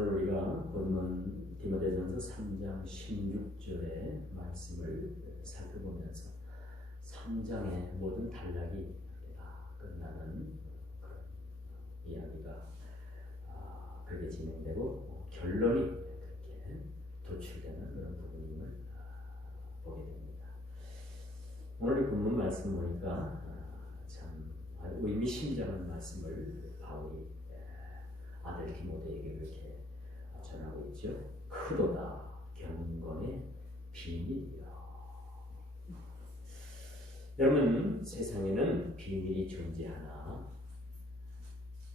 오늘 우리가 본문 디모데전서 3장 16절의 말씀을 살펴보면서 3장의 모든 단락이 다 끝나는 그런 이야기가 그렇게 진행되고 결론이 그렇게 도출되는 그런 부분임을 보게 됩니다. 오늘 이 본문 말씀 보니까 참 의미심장한 말씀을 바울이 아들 디모데에게 그렇게 전하고 있죠. 크도다 경건의 비밀이요. 여러분, 세상에는 비밀이 존재하나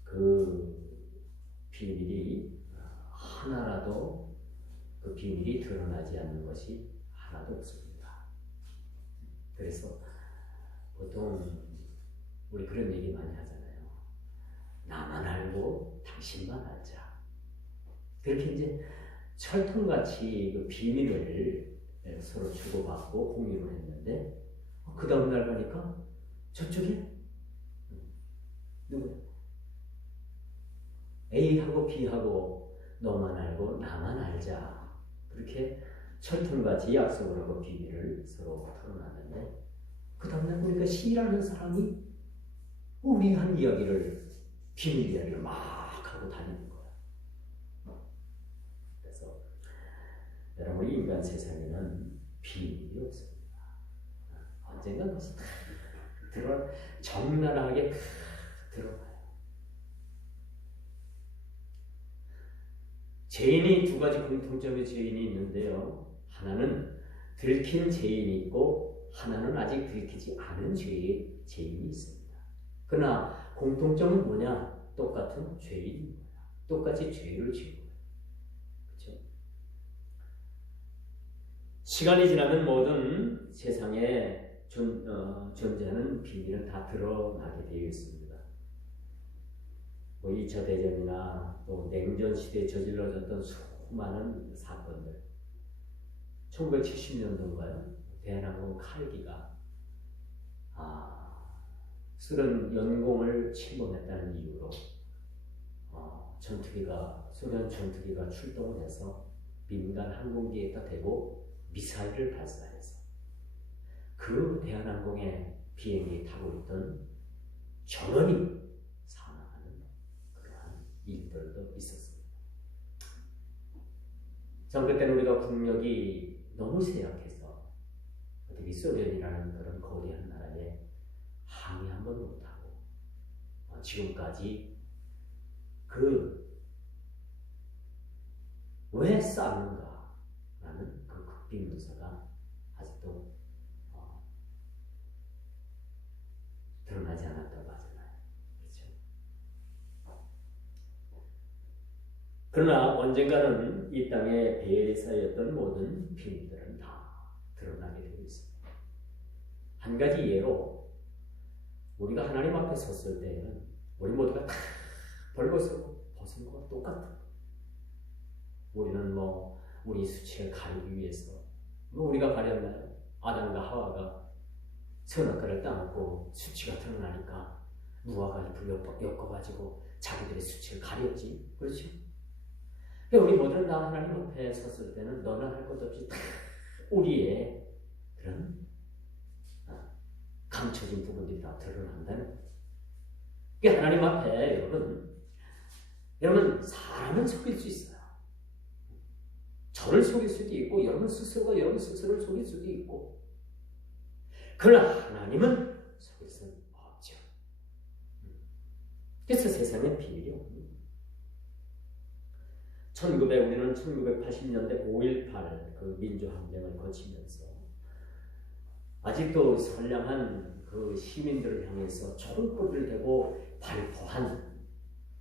그 비밀이 하나라도 그 비밀이 드러나지 않는 것이 하나도 없습니다. 그래서 보통 우리 그런 얘기 많이 하잖아요. 나만 알고 당신만 알자. 그렇게 이제 철통같이 그 비밀을 서로 주고받고 공유를 했는데 그 다음날 가니까 저쪽에 누구야? A하고 B하고 너만 알고 나만 알자. 그렇게 철통같이 약속을 하고 비밀을 서로 털어놨는데 그 다음날 보니까 C라는 사람이 우리 한 이야기를 비밀 이야기를 막 하고 다니는 거야. 그래서 여러분, 인간 세상에는 비밀이 없습니다. 언젠가 그것이 적나라하게 들어가요. 죄인이 두 가지 공통점의 죄인이 있는데요. 하나는 들킨 죄인이 있고 하나는 아직 들키지 않은 죄인이 있습니다. 그러나 공통점은 뭐냐? 똑같은 죄인인 거야. 똑같이 죄를 지은 거야. 그렇죠? 시간이 지나면 모든 세상에 존재하는 비밀은 다 드러나게 되어 있습니다. 뭐 2차 대전이나 또 냉전 시대에 저질러졌던 수많은 사건들. 1970년도인가요? 대한항공 칼기가 소련 연공을 침범했다는 이유로 소련 전투기가 출동을 해서 민간 항공기에다 대고 미사일을 발사해서 그 대한항공의 비행기에 타고 있던 전원이 사망하는 그러한 일들도 있었습니다. 전 그때는 우리가 국력이 너무 쇠약해서 어떻게 소련이라는 그런 거대한 나라에 항의 한 번 못하고 지금까지 왜 싸우는가 라는 그 극비문서가 아직도 드러나지 않았다고 하잖아요. 그렇죠? 그러나 언젠가는 이 땅에 배엘이 쌓였던 모든 비밀들은 다 드러나게 되어 있습니다. 한 가지 예로 우리가 하나님 앞에 섰을 때에는 우리 모두가 다 벌거벗고 벗은 것과 똑같다. 우리는 우리 수치를 가리기 위해서 우리가 가렸나요? 아담과 하와가 선악과를 따먹고 수치가 드러나니까 무화과 잎을 엮어가지고 자기들의 수치를 가렸지. 그렇죠? 우리 모두는 다 하나님 앞에 섰을 때는 너나 할 것 없이 다 우리의 그런 감춰진 부분들이 다 드러난다는 거예요. 하나님 앞에 여러분 사람은 속일 수 있어요. 저를 속일 수도 있고 여러분 스스로가 여러분 스스로를 속일 수도 있고, 그러나 하나님은 속일 수는 없죠. 그래서 세상엔 비밀이 없습니다. 우리는 1980년대 5.18 그 민주항쟁을 거치면서 아직도 선량한 그 시민들을 향해서 총구를 대고 발포한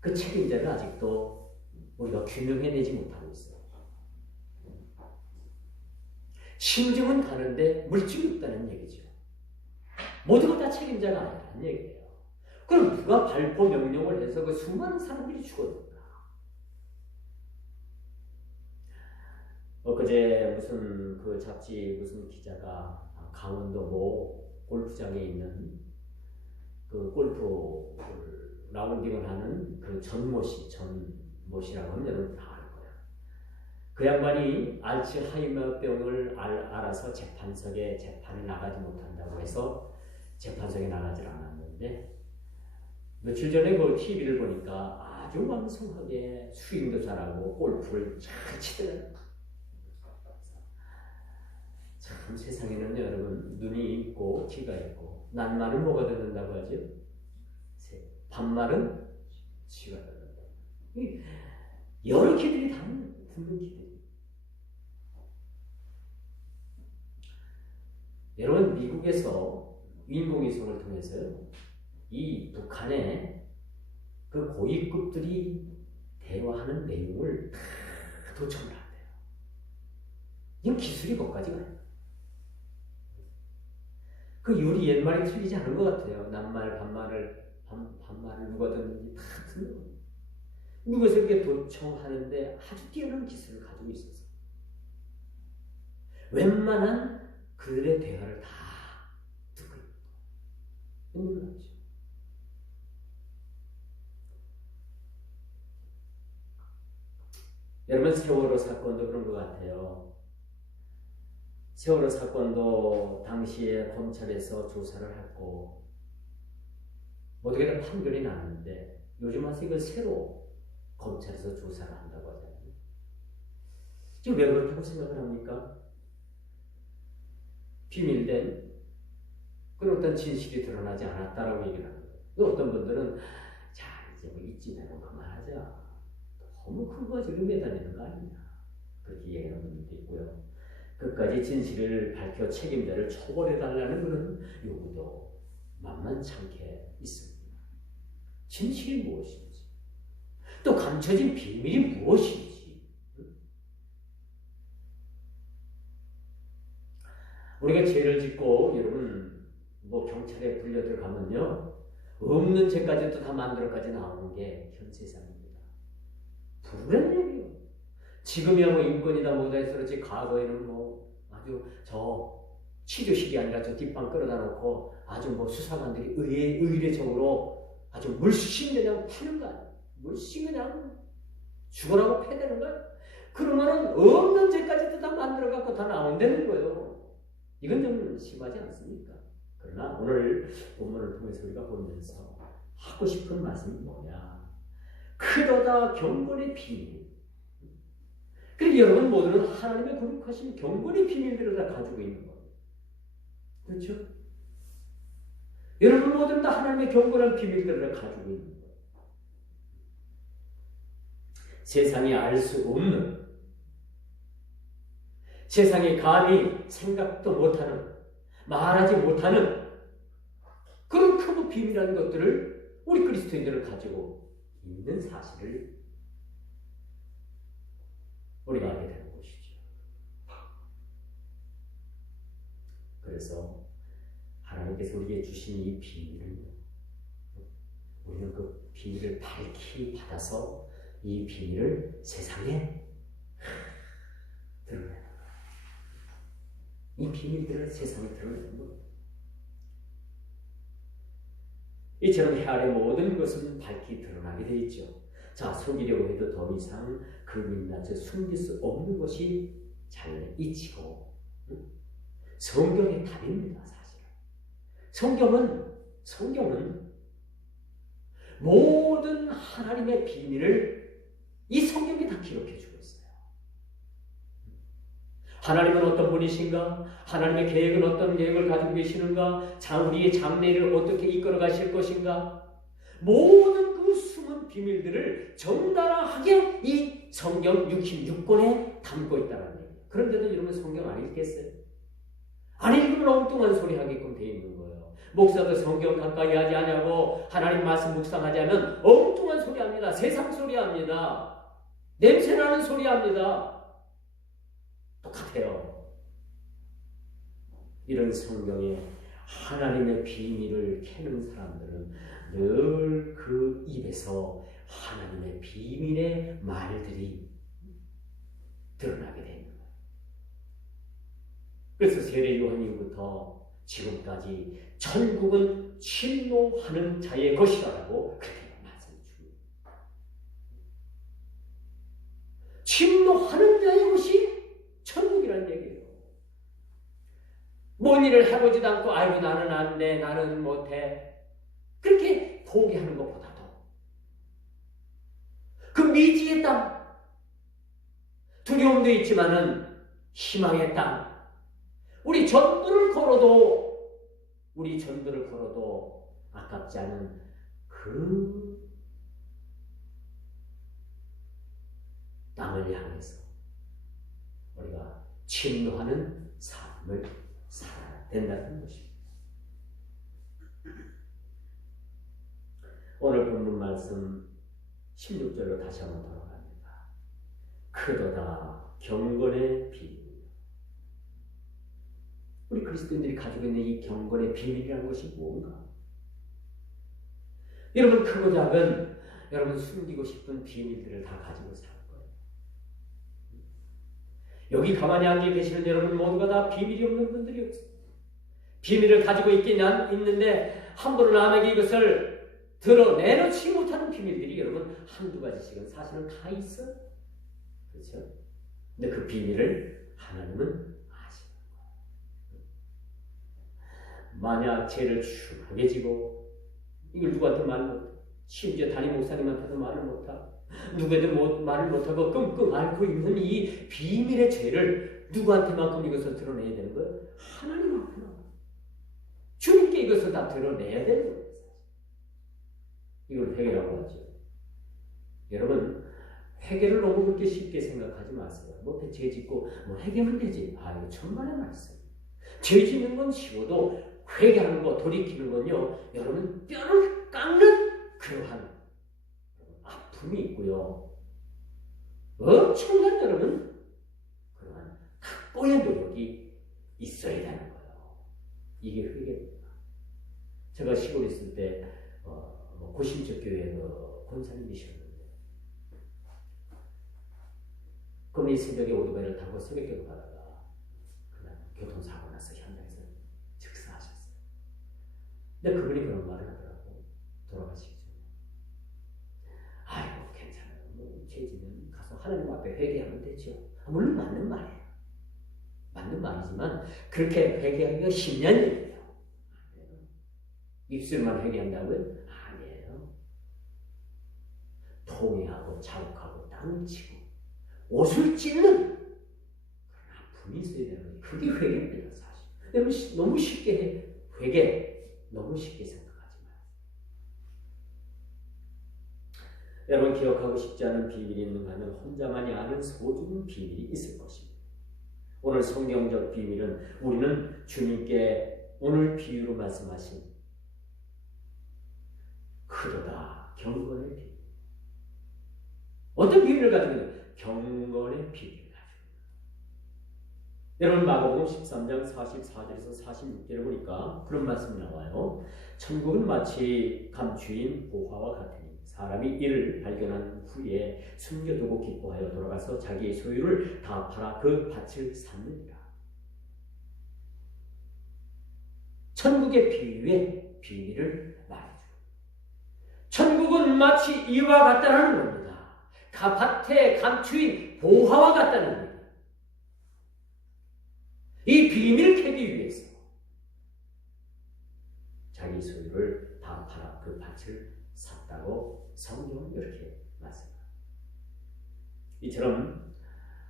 그 책임자를 아직도 우리가 규명해내지 못하고 있어요. 심증은 다른데 물증이 없다는 얘기죠. 모두가 다 책임자가 아니라는 얘기예요. 그럼 누가 발포 명령을 해서 그 수많은 사람들이 죽었는가? 엊그제 무슨 그 잡지 무슨 기자가 강원도 모 골프장에 있는 그 골프 라운딩을 하는 그 전모 씨라고 하면 여러분 다 알 거예요. 그 양반이 알츠하이머병을 알아서 재판석에 재판에 나가지 못한다고 해서 재판석에 나가질 않았는데 며칠 전에 그 TV를 보니까 아주 왕성하게 스윙도 잘하고 골프를 잘 치더라고요. 참 세상에는 여러분 눈이 있고 귀가 있고 낱말은 뭐가 듣는다고 하죠? 반말은 쥐가 듣는다. 여러 귀들이 다 듣는 귀들이. 여러분 미국에서 인공위성을 통해서요 이 북한의 그 고위급들이 대화하는 내용을 다 도청을 한대요. 이건 기술이 거기까지 가요. 그 요리 옛말이 틀리지 않은 것 같아요. 낱말, 반말을 누가 듣는지 다 듣는 거예요. 미국에서 이렇게 도청하는데 아주 뛰어난 기술을 가지고 있어서 웬만한 그들의 대화를 다 듣고 있는 거예요. 놀랍죠. 여러분 세월호 사건도 그런 것 같아요. 세월호 사건도 당시에 검찰에서 조사를 했고 어떻게든 판결이 나는데 요즘 와서 이걸 새로 검찰에서 조사를 한다고 하잖아요. 지금 왜 그렇다고 생각을 합니까? 비밀된 그런 어떤 진실이 드러나지 않았다라고 얘기를 하는 거예요. 어떤 분들은 자 이제 뭐 이쯤에는 그만하자. 너무 큰 거 지금 매달리는 거 아니냐. 그렇게 얘기하는 분들도 있고요. 끝까지 진실을 밝혀 책임자를 처벌해달라는 그런 요구도 만만찮게 있습니다. 진실이 무엇인지, 또 감춰진 비밀이 무엇인지. 우리가 죄를 짓고 여러분 뭐 경찰에 불려 들어가면요 없는 죄까지도 다 만들어까지 나오는 게 현 세상입니다. 불운한 얘기예요. 지금이야 뭐 인권이다 뭐다 해서 그렇지 과거에는 뭐 아주 저 치료식이 아니라 저 뒷방 끌어다 놓고 아주 뭐 수사관들이 의례적으로 아주 물씬 그냥 파는 거 아니야. 물씬 그냥 죽으라고 패대는 거야. 그러면은 없는 죄까지도 다 만들어갖고 다 나온다는 거예요. 이건 좀 심하지 않습니까? 그러나 오늘 본문을 통해서 우리가 보면서 하고 싶은 말씀이 뭐냐. 크도다 경건의 비밀. 그리고 여러분 모두는 하나님의 거룩하신 경건의 비밀들을 다 가지고 있는 겁니다. 그렇죠? 여러분 모두는 다 하나님의 경건한 비밀들을 가지고 있는 거예요. 세상이 알 수 없는, 세상이 감히 생각도 못하는, 말하지 못하는 그런 크고 비밀한 것들을 우리 그리스도인들을 가지고 있는 사실을 우리가 알게 되는 것이죠. 그래서 하나님께서 우리에게 주신 이 비밀을 우리는 그 비밀을 밝히 받아서 이 비밀을 세상에 드러내는 거예요. 이 비밀들을 세상에 드러내는 거예요. 이처럼 해 아래 모든 것은 밝히 드러나게 되어 있죠. 자, 속이려고 해도 더 이상 그 민낯을 숨길 수 없는 것이 잘 잊히고 성경의 답입니다. 사실은 성경은 모든 하나님의 비밀을 이 성경이 다 기록해 주고 있어요. 하나님은 어떤 분이신가? 하나님의 계획은 어떤 계획을 가지고 계시는가? 우리의 장래를 어떻게 이끌어 가실 것인가? 모든 그 숨은 비밀들을 적나라하게 이 성경 66권에 담고 있다는 얘기예요. 그런데도 여러분 성경 안 읽겠어요? 안 읽으면 엉뚱한 소리 하게끔 되어 있는 거예요. 목사도 성경 가까이 하지 않냐고 하나님 말씀 묵상하지 않으면 엉뚱한 소리 합니다. 세상 소리 합니다. 냄새나는 소리 합니다. 똑같아요. 이런 성경에 하나님의 비밀을 캐는 사람들은 늘 그 입에서 하나님의 비밀의 말들이 드러나게 됩니다. 그래서 세례 요한님부터 지금까지 천국은 침노하는 자의 것이라고 그렇게 말씀해 줍니다. 침노하는 자의 어려운 일을 해보지도 않고 아이고 나는 안 돼, 나는 못해. 그렇게 포기하는 것보다도 그 미지의 땅, 두려움도 있지만은 희망의 땅, 우리 전부를 걸어도 아깝지 않은 그 땅을 향해서 우리가 침노하는 삶을 살아야 된다는 것입니다. 오늘 본문 말씀 16절로 다시 한번 돌아갑니다. 크도다 경건의 비밀. 우리 그리스도인들이 가지고 있는 이 경건의 비밀이라는 것이 무엇인가? 여러분 크고 작은 여러분 숨기고 싶은 비밀들을 다 가지고 살 거예요. 여기 가만히 앉아 계시는 여러분 모두가 다 비밀이 없는 분들이 없어요. 비밀을 가지고 있는데 함부로 남에게 이것을 드러내놓지 못하는 비밀들이 여러분 한두 가지씩은 사실은 다 있어요. 그렇죠? 근데 그 비밀을 하나님은 아시는 거예요. 만약 죄를 중하게 지고 이걸 누구한테 말 못하고 심지어 담임 목사님한테도 말을 못하고 누구에도 말을 못하고 끙끙 앓고 있는 이 비밀의 죄를 누구한테만큼 이것을 드러내야 되는 거예요? 하나님 앞에만. 주님께 이것을 다 드러내야 되는 거예요. 이걸 회개라고 하죠. 여러분 회개를 너무 그렇게 쉽게 생각하지 마세요. 뭐 죄 짓고 뭐 회개하면 되지. 아 이거 천만의 말씀. 죄 짓는 건 쉬워도 회개하는 거 돌이키는 건요. 여러분 뼈를 깎는 그러한 아픔이 있고요. 엄청난 여러분 그러한 각고의 노력이 있어야 되는 거예요. 이게 회개입니다. 제가 시골에 있을 때 고신적 교회 권사님이셨는데 금일 새벽에 오토바이를 타고 새벽기도 가다가 그날 교통사고 나서 현장에서 즉사하셨어요. 근데 그분이 그런 말을 하더라고. 돌아가시기 전에 아이고 괜찮아요. 뭐 죄 지면 가서 하나님 앞에 회개하면 되죠. 물론 맞는 말이에요. 맞는 말이지만 그렇게 회개하기가 쉽냐는 얘기예요. 입술만 회개한다고요? 통회하고 자욱하고 땅을 치고 옷을 찢는 그런 아픔이 있어야 되는 거예요. 그게 회개입니다. 사실 여러분 너무 쉽게 회개 너무 쉽게 생각하지 마요. 여러분 기억하고 싶지 않은 비밀이 있는가 하면 혼자만이 아는 소중한 비밀이 있을 것입니다. 오늘 성경적 비밀은 우리는 주님께 오늘 비유로 말씀하신 크도다 경건의 비밀. 어떤 비밀을 가지고 있는 경건의 비밀을 가지고 있는 여러분 마가복음 13장 44절에서 46절을 보니까 그런 말씀이 나와요. 천국은 마치 감추인 보화와 같으니 사람이 이를 발견한 후에 숨겨두고 기뻐하여 돌아가서 자기의 소유를 다 팔아 그 밭을 샀느니라. 천국의 비유의 비밀을 말해주고 천국은 마치 이와 같다는 겁니다. 밭에 감추인 보화와 같다는 거예요. 이 비밀을 캐기 위해서 자기 소유를 다 팔아 그 밭을 샀다고 성경은 이렇게 말씀합니다. 이처럼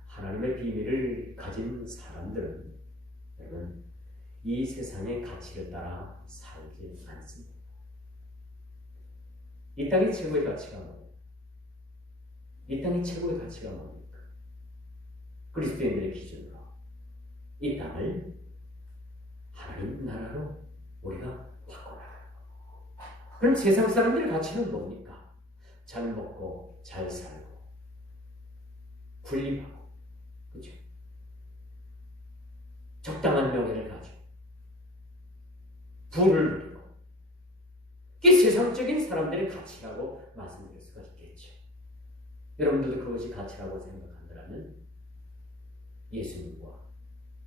하나님의 비밀을 가진 사람들은 여러분 이 세상의 가치를 따라 살지 않습니다. 이 땅의 최고의 가치가 뭡니까? 이 땅의 최고의 가치가 뭡니까? 그리스도인들의 기준으로 이 땅을 하나님 나라로 우리가 바꿔나가는 거예요. 그럼 세상 사람들의 가치는 뭡니까? 잘 먹고 잘 살고 군림하고 그렇죠? 적당한 명예를 가지고 부를 누리고 이게 세상적인 사람들의 가치라고 말씀드릴 수가 있겠죠. 여러분들도 그것이 가치라고 생각한다면 예수님과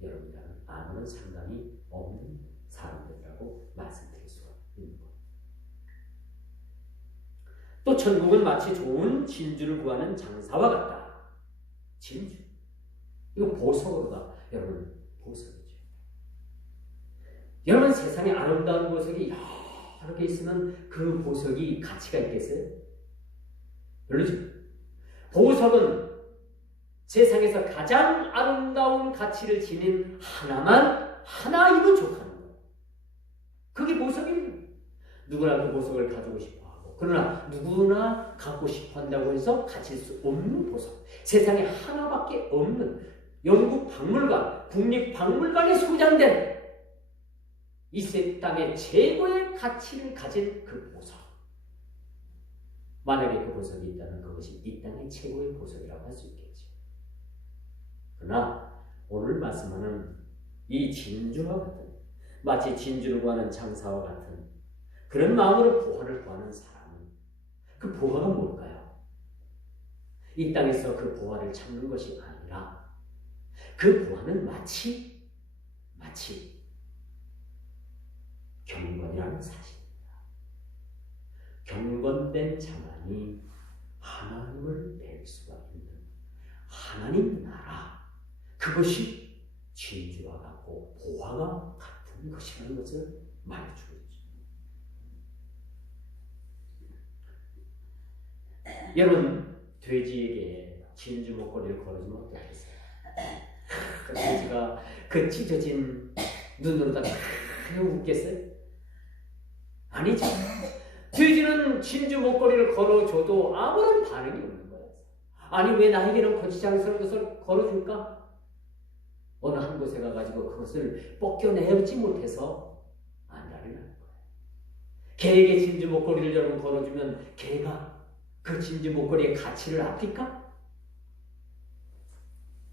여러분과는 아무런 상관이 없는 사람들이라고 말씀드릴 수가 있는 거예요. 또 천국은 마치 좋은 진주를 구하는 장사와 같다. 진주. 이거 보석으로다. 여러분 보석이죠. 여러분 세상에 아름다운 보석이 여러 개 있으면 그 보석이 가치가 있겠어요? 별로죠. 보석은 세상에서 가장 아름다운 가치를 지닌 하나이면 족하는 거예요. 그게 보석입니다. 누구나 그 보석을 가지고 싶어 하고, 그러나 누구나 갖고 싶어 한다고 해서 가질 수 없는 보석. 세상에 하나밖에 없는 영국 박물관, 국립박물관에 소장된 이 세 땅의 최고의 가치를 가진 그 보석. 만약에 그 보석이 있다면 그것이 이 땅의 최고의 보석이라고 할 수 있겠죠. 그러나 오늘 말씀하는 이 진주와 같은, 마치 진주를 구하는 장사와 같은 그런 마음으로 보화를 구하는 사람은 그 보화가 뭘까요? 이 땅에서 그 보화를 찾는 것이 아니라 그 보화는 마치 경건이라는 사실입니다. 경건된 자만이 하나님을 뵐 수가 있는 하나님 나라, 그것이 진주와 같고 보화가 같은 것이라는 것을 말해주고 있죠. 여러분, 돼지에게 진주 목걸이를 걸어주면 어떻겠어요? 그 돼지가 그 찢어진 눈으로다가 웃겠어요? 아니죠. 돼지는 진주 목걸이를 걸어줘도 아무런 반응이 없는 거예요. 아니, 왜 나에게는 거짓장스러운 것을 걸어줄까? 어느 한 곳에 가가지고 그것을 벗겨내지 못해서 안달이 나는 거예요. 개에게 진주 목걸이를 여러분 걸어주면 개가 그 진주 목걸이의 가치를 아낄까?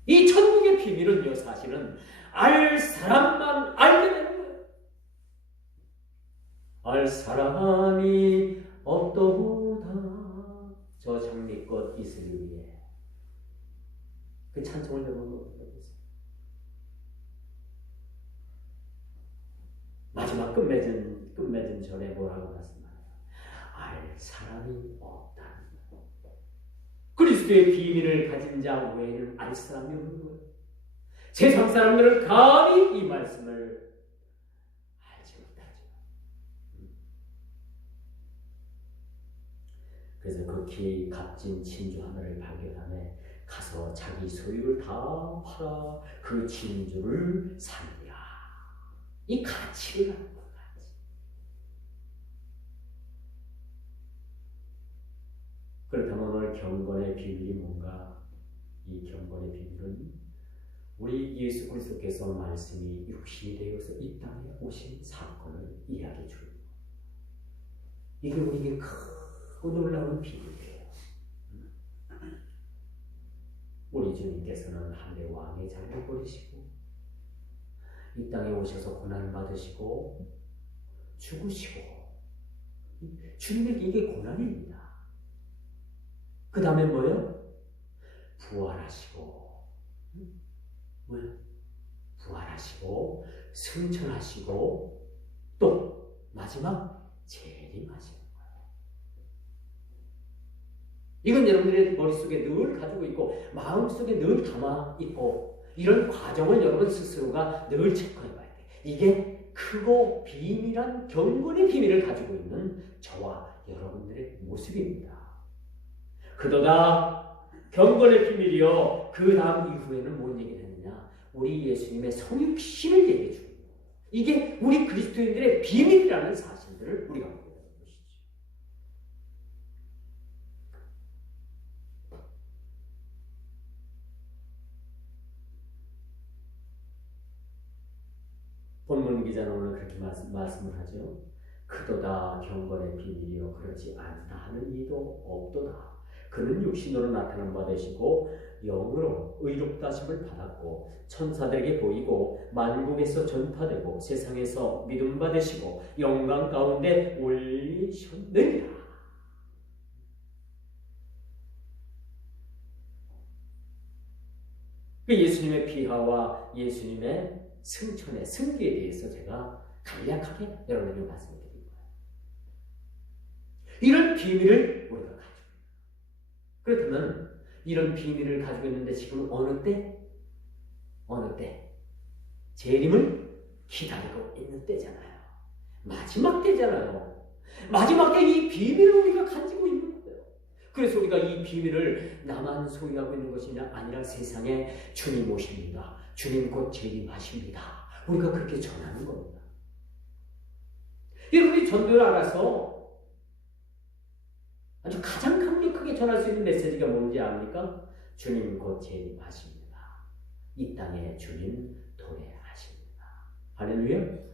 이 천국의 비밀은요, 사실은 알 사람만 알게 되는 거예요. 알 사람이 없도다 저 장미꽃 이슬 위에. 그 찬송을 여러분 들어보세요. 마지막 끝맺은 절에 뭐라고 말씀하나요? 알 사람이 없다는 거예요. 그리스도의 비밀을 가진 자 외에는 알 사람이 없는 거예요. 세상 사람들은 감히 이 말씀을 그래서 극히 값진 진주 하나를 발견하며 가서 자기 소유를 다 팔아 그 진주를 삽니다. 이 가치를 하는 거예요. 가치. 그렇다면 오늘 경건의 비밀이 뭔가? 이 경건의 비밀은 우리 예수 그리스도께서 말씀이 육신이 되어서 이 땅에 오신 사건을 이야기해 줍니다. 이게 우리에게 크고 놀라운 비밀이에요. 우리 주님께서는 하늘의 왕의 자리를 버리시고 이 땅에 오셔서 고난을 받으시고 죽으시고, 주님에게 이게 고난입니다. 그 다음에 뭐예요? 부활하시고, 뭐예요? 부활하시고 승천하시고 또 마지막 재림하시는 거예요. 이건 여러분들의 머릿속에 늘 가지고 있고 마음속에 늘 담아 있고, 이런 과정을 여러분 스스로가 늘 체크해 봐야 돼. 이게 크고 비밀한 경건의 비밀을 가지고 있는 저와 여러분들의 모습입니다. 그러다 경건의 비밀이요, 그 다음 이후에는 뭔 얘기를 했느냐? 우리 예수님의 성육신을 얘기해 주는 거예요. 이게 우리 그리스도인들의 비밀이라는 사실들을 우리가 보게 되는 것이죠. 본문 기자는 오늘 그렇게 말씀을 하죠. 그도다 경건의 비밀이요 그렇지 않다 하는 이도 없도다. 그는 육신으로 나타난 바 되시고 영으로 의롭다심을 받았고 천사들에게 보이고 만국에서 전파되고 세상에서 믿음 받으시고 영광 가운데 올리셨느니라. 그 예수님의 비하와 예수님의 승천의 승기에 대해서 제가 간략하게 여러분에게 말씀드린 거예요. 이런 비밀을 우리가 가지고 있어요. 그렇다면 이런 비밀을 가지고 있는데 지금 어느 때? 재림을 기다리고 있는 때잖아요. 마지막 때잖아요. 마지막 때 이 비밀을 우리가 가지고 있는 거예요. 그래서 우리가 이 비밀을 나만 소유하고 있는 것이 아니라 세상에 주님 오십니다. 주님 곧 재림하십니다. 우리가 그렇게 전하는 겁니다. 여러분이 전도를 알아서 아주 가장 강력하게 전할 수 있는 메시지가 뭔지 압니까? 주님 곧 재림하십니다. 이 땅에 주님 도래하십니다. 할렐루야.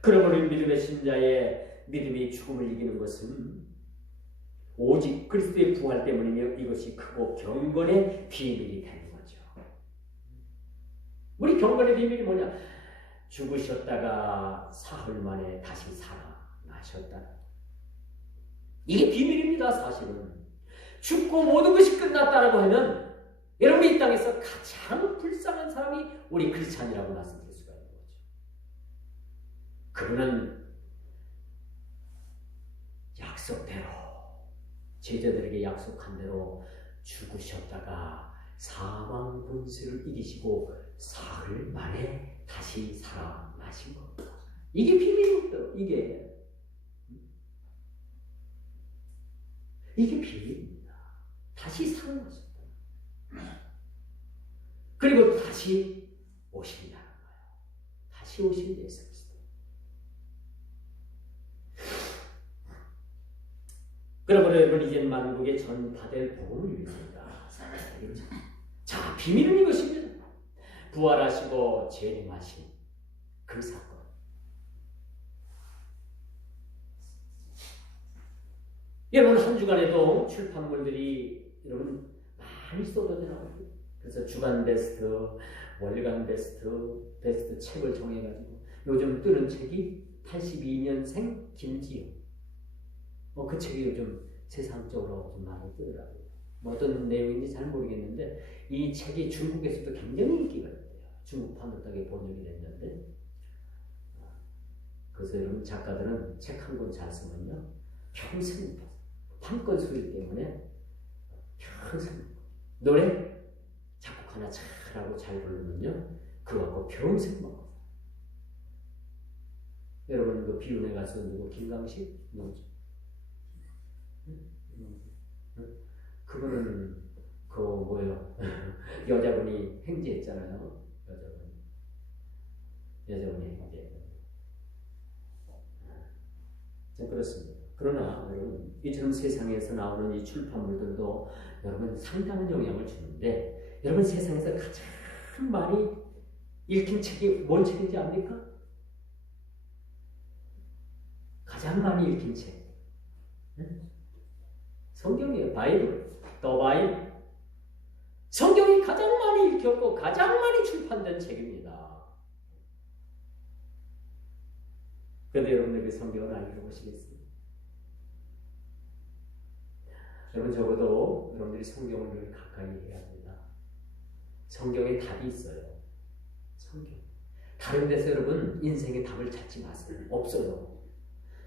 그러므로 믿음의 신자의 믿음이 죽음을 이기는 것은 오직 그리스도의 부활 때문이며 이것이 크고 경건의 비밀이 되는 거죠. 우리 경건의 비밀이 뭐냐? 죽으셨다가 사흘 만에 다시 살아나셨다. 이게 비밀입니다. 사실은 죽고 모든 것이 끝났다라고 하면 여러분이 이 땅에서 가장 불쌍한 사람이 우리 크리스찬이라고 말씀드릴 수가 있는 거죠. 그분은 약속대로 제자들에게 약속한 대로 죽으셨다가 사망 권세를 이기시고 사흘 만에 다시 살아나신 겁니다. 이게 비밀입니다. 이게 비밀입니다. 다시 살아나셨다. 그리고 다시 오신다는 거예요. 다시 오신 예수 그리스도. 그러므로 여러분 이제 만국에 전파될 복음을 위해서다. 자, 비밀은 이것입니다. 부활하시고 재림하신 그 사건. 여러분 한 주간에도 출판물들이 여러분 많이 쏟아져 나오고, 그래서 주간 베스트, 월간 베스트 책을 정해가지고 요즘 뜨는 책이 82년생 김지영. 그 책이 요즘 세상적으로 좀 많이 뜨더라고요. 어떤 내용인지 잘 모르겠는데 이 책이 중국에서도 굉장히 인기가 있대요. 중국판으로 번역이 됐는데, 그래서 여러분 작가들은 책 한 권 잘 쓰면요 평생 판권 수익 때문에 평생 노래 작곡 하나 잘하고 잘 부르면요 그거 갖고 평생 먹어요. 여러분 그 비운의 가수 누구 김강식 누구죠? 그분은 그 뭐예요? 여자분이 행지했잖아요. 여자분이 행지했잖아요. 그렇습니다. 그러나 여러분 이처럼 세상에서 나오는 이 출판물들도 여러분 상당한 영향을 주는데, 여러분 세상에서 가장 많이 읽힌 책이 뭔 책인지 압니까? 가장 많이 읽힌 책 성경이에요. 바이블. 더 바이블. 성경이 가장 많이 읽혔고 가장 많이 출판된 책입니다. 그런데 여러분에게 성경을 안 읽어보시겠어요? 여러분 적어도 여러분들이 성경을 늘 가까이 해야 합니다. 성경에 답이 있어요. 성경. 다른 데서 여러분 인생의 답을 찾지 마세요. 없어요.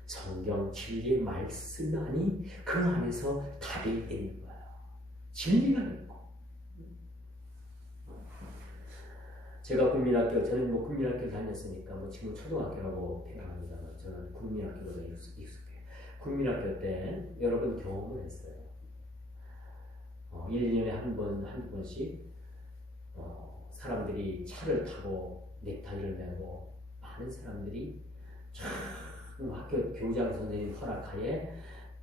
성경 진리의 말씀 안이 그 안에서 답이 있는 거예요. 진리가 있고. 제가 저는 국민학교 다녔으니까 지금 초등학교라고 표현합니다만 저는 국민학교보다 익숙해요. 국민학교 때 여러 번 경험을 했어요. 1년에 한두 번씩 사람들이 차를 타고 넥타이를 메고 많은 사람들이 학교 교장 선생님 허락하에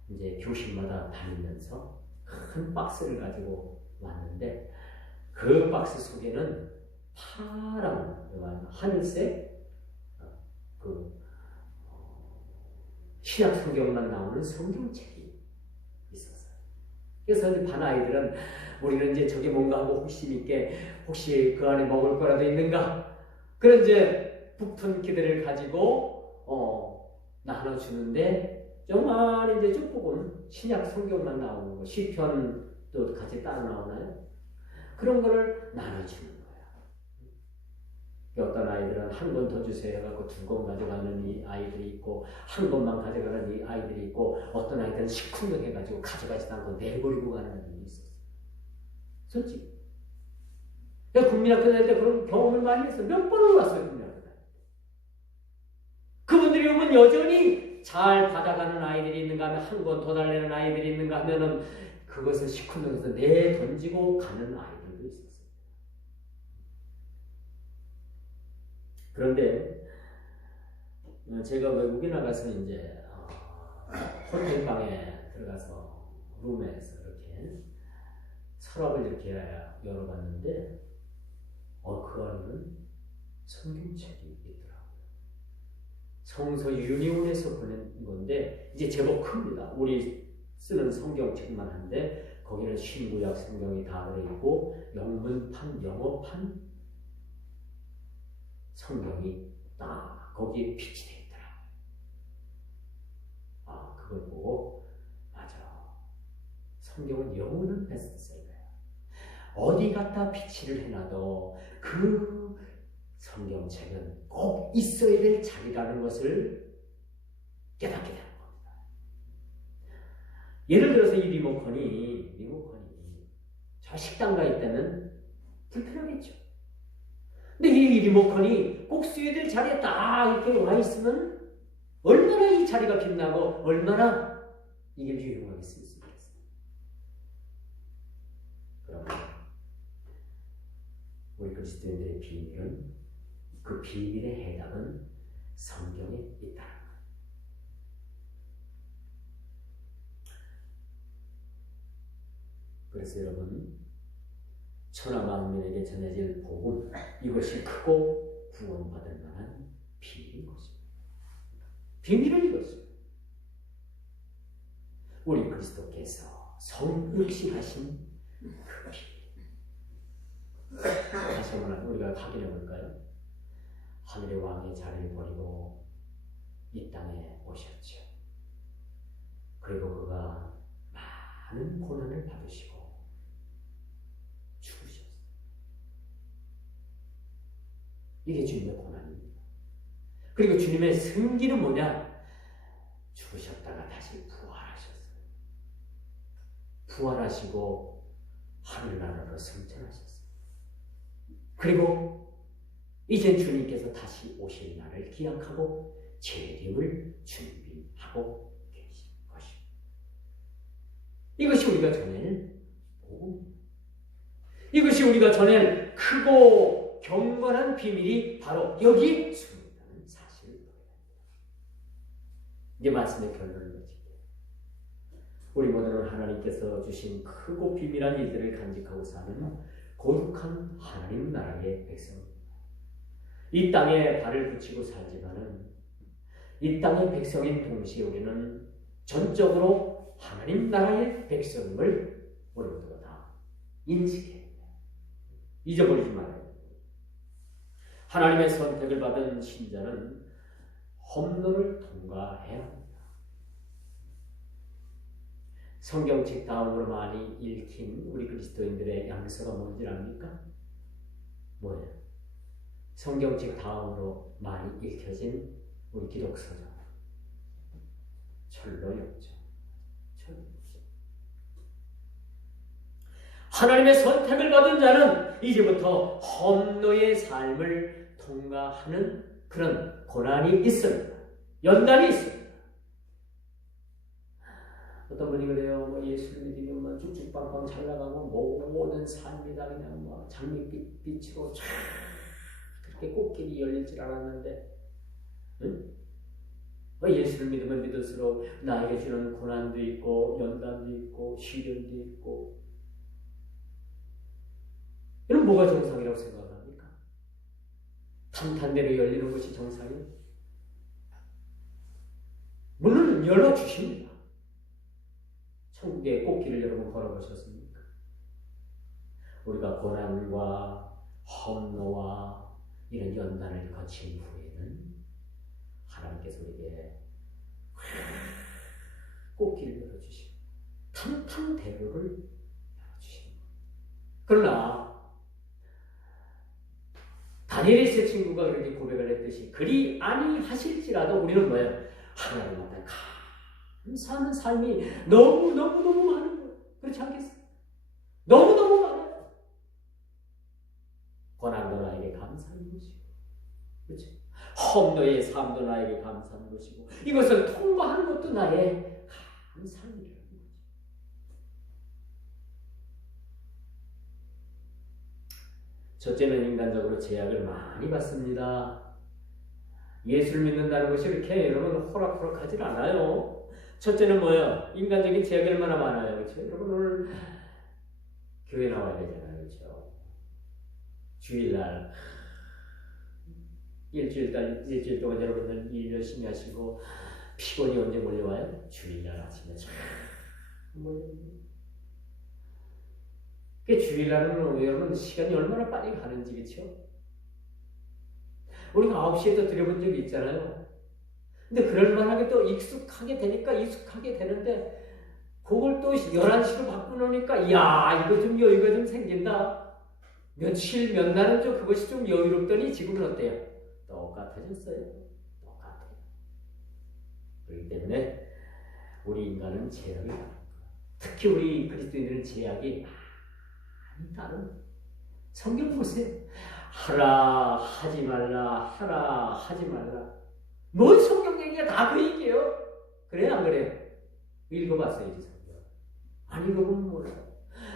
이제 교실마다 다니면서 큰 박스를 가지고 왔는데, 그 박스 속에는 파란 하늘색 신약 성경만 나오는 성경책이 있었어요. 그래서 반 아이들은 우리는 이제 저게 뭔가 하고 호기심 있게 혹시 그 안에 먹을 거라도 있는가? 그런 이제 북튼 기대를 가지고 나눠주는데, 정말 이제 조금은 신약 성경만 나오는 거, 시편도 같이 따로 나오나요? 그런 거를 나눠주는 거예요. 어떤 아이들은 한 권 더 주세요 해갖고 2권 가져가는 이 아이들이 있고, 한 권만 가져가는 이 아이들이 있고, 어떤 아이들은 시큰둥해가지고 가져가지도 않고 내버리고 가는 아이들이 있었어요. 솔직히. 내가 국민학교 다닐 때 그런 경험을 많이 했어요. 몇 번을 왔어요, 국민학교 다닐 때. 그분들이 오면 여전히 잘 받아가는 아이들이 있는가 하면 한 권 더 달래는 아이들이 있는가 하면은 그것을 시큰둥해서 내던지고 가는 아이들도 있었어요. 그런데 제가 외국에 나가서 이제 호텔 방에 들어가서 룸에서 이렇게 서랍을 이렇게 열어봤는데 그 안에는 성경책이 있더라고요. 성서 유니온에서 보낸 건데 이제 제법 큽니다. 우리 쓰는 성경책만 한데 거기는 신구약 성경이 다 들어있고 영문판, 영어판 성경이 딱 거기에 비치되어 있더라고요. 그걸 보고 맞아. 성경은 영원한 베스트셀러야. 어디 갖다 비치를 해놔도 그 성경책은 꼭 있어야 될 자리라는 것을 깨닫게 되는 겁니다. 예를 들어서 이 리모컨이 저 식당 가 있다면 불편하겠죠. 근데 이 리모컨이 꼭 쓰여야 될 자리에 딱 이렇게 와 있으면 얼마나 이 자리가 빛나고 얼마나 이게 유용하게 쓸 수 있겠어요. 그러면 우리 그리스도인들의 비밀은 그 비밀의 해답은 성경에 있다는 거예요. 그래서 여러분 천하 만민에게 전해질 복음 이것이 크고 구원받을 만한 비밀인 것입니다. 비밀은 이것입니다. 우리 그리스도께서 성육신하신 그 비밀. 다시 한번 우리가 확인해 볼까요? 하늘의 왕의 자리를 버리고 이 땅에 오셨죠. 그리고 그가 많은 고난을 받으시고 죽으셨어요. 이게 주님의 고난입니다. 그리고 주님의 승기는 뭐냐? 죽으셨다가 다시 부활하셨어요. 부활하시고 하늘나라로 승천하셨어요. 그리고 이제 주님께서 다시 오실 날을 기약하고 재림을 준비하고 계신 것입니다. 이것이 우리가 전할 복음입니다. 이것이 우리가 전할 크고 경건한 비밀이 바로 여기 숨어있다는 사실을 보여줍니다. 이제 말씀의 결론을 맺을게요. 우리 모두는 하나님께서 주신 크고 비밀한 일들을 간직하고 사는 거룩한 하나님 나라의 백성입니다. 이 땅에 발을 붙이고 살지만은 이 땅의 백성인 동시에 우리는 전적으로 하나님 나라의 백성임을 우리 모두가 다 인식해야 합니다. 잊어버리지 말아야 합니다. 하나님의 선택을 받은 신자는 험로를 통과해야 합니다. 성경책 다음으로 많이 읽힌 우리 그리스도인들의 양서가 뭔지 압니까? 뭐예요? 성경책 다음으로 많이 읽혀진 우리 기독서죠. 철로였죠. 하나님의 선택을 받은 자는 이제부터 험로의 삶을 통과하는 그런 고난이 있습니다. 연단이 있습니다. 어떤 분이 그래요. 예수를 믿으면 쭉쭉 빵빵 잘 나가고 모든 삶이 다 그냥 장밋빛으로 쫙 그렇게 꽃길이 열릴 줄 알았는데, 응? 예수를 믿으면 믿을수록 나에게 주는 고난도 있고 연단도 있고 시련도 있고, 이런 뭐가 정상이라고 생각합니까? 탄탄대로 열리는 것이 정상이에요? 문은 열어주십니다. 천국의 꽃길을 여러분 걸어보셨습니까? 우리가 고난과 험로와 이런 연단을 거친 후에는 하나님께서 우리에게 꽃길을 열어주시고 탄탄대로를 열어주십니다. 그러나 다니엘의 친구가 그렇게 고백을 했듯이 그리 아니하실지라도 우리는 뭐예요? 하나님 앞에 감사하는 삶이 너무너무 많은 거예요. 그렇지 않겠어요? 너무너무 많아요. 것이고, 그렇죠? 험노의 삶도 나에게 감사한 것이고, 이것을 통과하는 것도 나의 감사함이라는 거죠. 첫째는 인간적으로 제약을 많이 받습니다. 예수를 믿는다는 것이 이렇게 여러분 호락호락하지 않아요. 첫째는 뭐예요? 인간적인 제약이 얼마나 많아요. 그렇죠? 여러분 오늘 교회 나와야 되잖아요. 그렇죠? 주일날 일주일 동안 여러분들 일 열심히 하시고 피곤이 언제 몰려와요? 주일날 아침에 참 몰려와요. 주일날은 여러분 시간이 얼마나 빨리 가는지 그렇죠? 우리가 9시에도 드려본 적이 있잖아요. 근데 그럴만하게 또 익숙하게 되니까 익숙하게 되는데 그걸 또 11시로 바꾸놓으니까 이야 이거 좀 여유가 좀 생긴다. 며칠 몇 날은 좀 그것이 좀 여유롭더니 지금은 어때요? 똑같아졌어요. 똑같아요. 그렇기 때문에 우리 인간은 제약이 많은 거예요. 특히 우리 그리스도인들은 제약이 많이 따른 성경 보세요. 하라 하지 말라 하라 하지 말라. 뭔 성경 얘기가 다 그 얘기예요. 그래 안 그래? 읽어봤어야지 성경. 안 읽어보면 몰라요.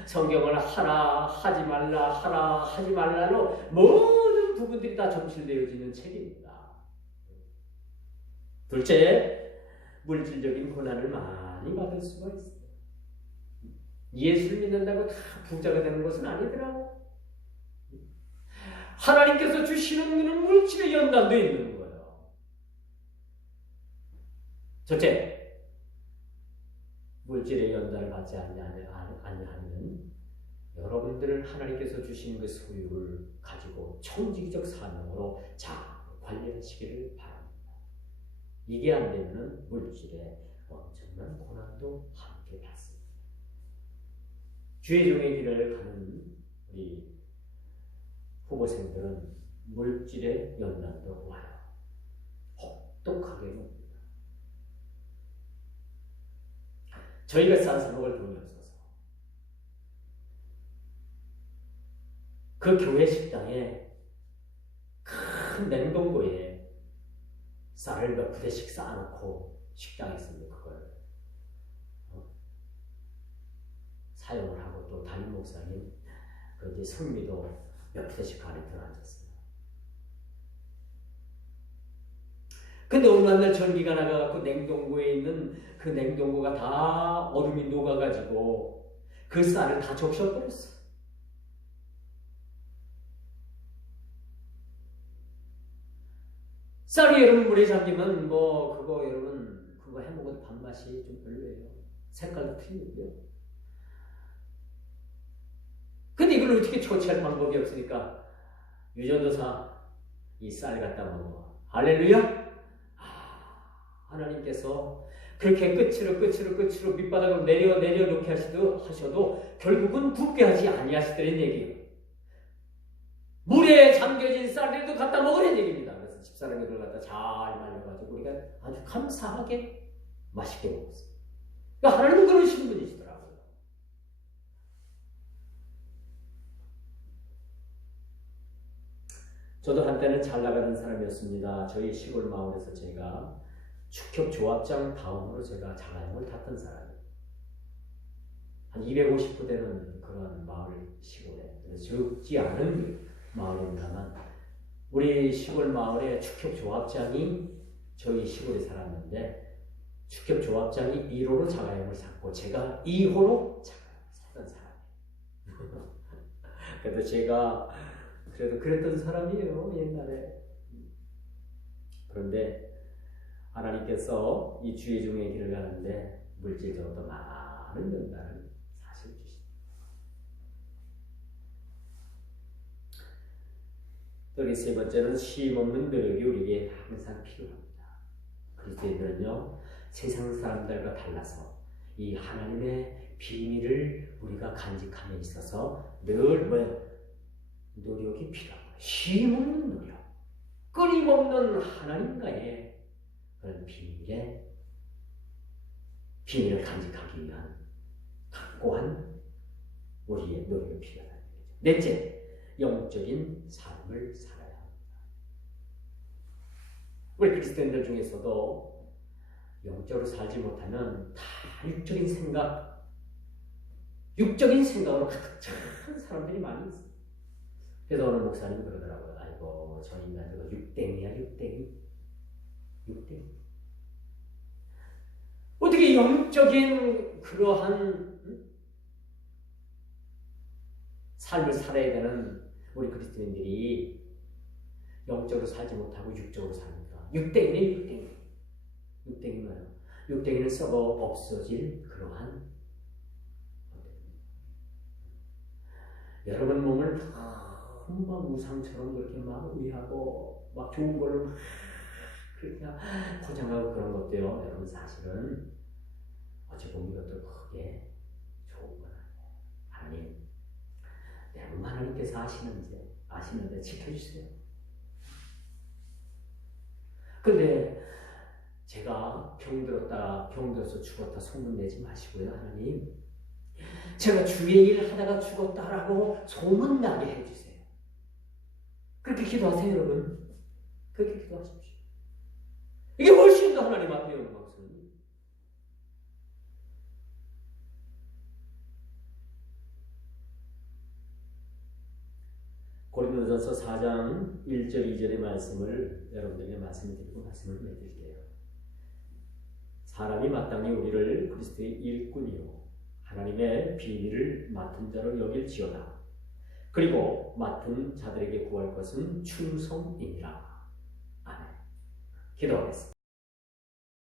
성경을 하라 하지 말라 하라 하지 말라로 모든 부분들이 다 점실되어지는 책입니다. 둘째, 물질적인 고난을 많이 받을 수가 있어요. 예수를 믿는다고 다 부자가 되는 것은 아니더라고. 하나님께서 주시는 것은 물질의 연단도 있는 거예요. 첫째, 물질의 연단을 받지 아니하면 여러분들은 하나님께서 주신 그 소유를 가지고 청지기적 사명으로 잘 관리하시기를 바랍니다. 이게 안 되면 물질의 엄청난 고난도 함께 받습니다. 주의 종의 길을 가는 우리 후보생들은 물질의 연단도 와요. 혹독하게 옵니다. 저희가 싼 먹을 돈이 없어서 그 교회 식당에 큰 냉동고에 쌀을 몇 부대씩 쌓아놓고 식당에서 그걸 사용을 하고 또 담임 목사님 그 이제 성미도 몇 부대씩 안에 들어앉았어요. 근데 어느 날 전기가 나가갖고 냉동고에 있는 그 냉동고가 다 얼음이 녹아가지고 그 쌀을 다 적셔버렸어. 쌀이 여러분 물에 잠기면 그거 여러분 그거 해먹어도 밥맛이 좀 별로예요. 색깔도 틀리고요. 근데 이걸 어떻게 초치할 방법이 없으니까 유전도사 이 쌀 갖다 먹어. 할렐루야! 하나님께서 그렇게 끝으로 밑바닥으로 내려놓게 하셔도 결국은 붓게 하지 아니하시더란 얘기예요. 물에 잠겨진 쌀들도 갖다 먹으란 얘기입니다. 그래서 집사람이 그걸 갖다 잘 말려가지고 우리가 아주 감사하게 맛있게 먹었어요. 그러니까 하나님은 그러시는 분이시더라고요. 저도 한때는 잘 나가는 사람이었습니다. 저희 시골 마을에서 제가 축협 조합장 다음으로 제가 자가용을 탔던 사람이에요. 한 250부대는 그런 마을 시골에 적지 않은 마을입니다만 우리 시골 마을에 축협 조합장이 저희 시골에 살았는데 축협 조합장이 1호로 자가용을 샀고 제가 2호로 자가용을 샀던 사람이에요. 그래도 제가 그랬던 사람이에요 옛날에. 그런데 하나님께서 이 주의 종의 길을 가는데 물질적으로 많은 연단을 사실 주십니다. 또 세 번째는 쉼없는 노력이 우리에게 항상 필요합니다. 그리스도인들은요 세상 사람들과 달라서 이 하나님의 비밀을 우리가 간직함에 있어서 늘 노력이 필요합니다. 쉼없는 노력, 끊임없는 하나님과의 그런 비밀을 간직하기 위한 확고한 우리의 노력이 필요하다는 거죠. 넷째, 영적인 삶을 살아야 합니다. 우리 그리스도인들 중에서도 영적으로 살지 못하면 다 육적인 생각으로 가득 찬 사람들이 많이 있어요. 그래서 오늘 목사님이 그러더라고요. 아이고, 저 인간 저거 육댕이야, 육댕이. 어떻게 영적인 그러한 삶을 살아야 되는 우리 그리스도인들이 영적으로 살지 못하고 육적으로 삽니까? 육댕이는 뭐예요? 육댕이는 썩어 없어질 그러한 여러분 몸을 너무 막 우상처럼 그렇게 막 의하고 막 좋은 걸로 막 그렇게 포장하고 그런 것도요. 여러분 사실은 어찌 보면 이것도 크게 좋은 건 아니에요. 하나님, 내 몸 하나님께서 아시는데 지켜주세요. 근데 제가 병들어서 죽었다 소문내지 마시고요. 하나님, 제가 주의 일 하다가 죽었다라고 소문나게 해주세요. 그렇게 기도하세요, 여러분. 그렇게 기도하십시오. 이게 훨씬 더 하나님 앞에 영광스러워요. 고린도전서 4장 1절 2절의 말씀을 여러분들에게 말씀드리고 말씀을 해드릴게요. 사람이 마땅히 우리를 그리스도의 일꾼이요 하나님의 비밀을 맡은 자로 여길지어다. 그리고 맡은 자들에게 구할 것은 충성이니라. 아멘. 기도하겠습니다.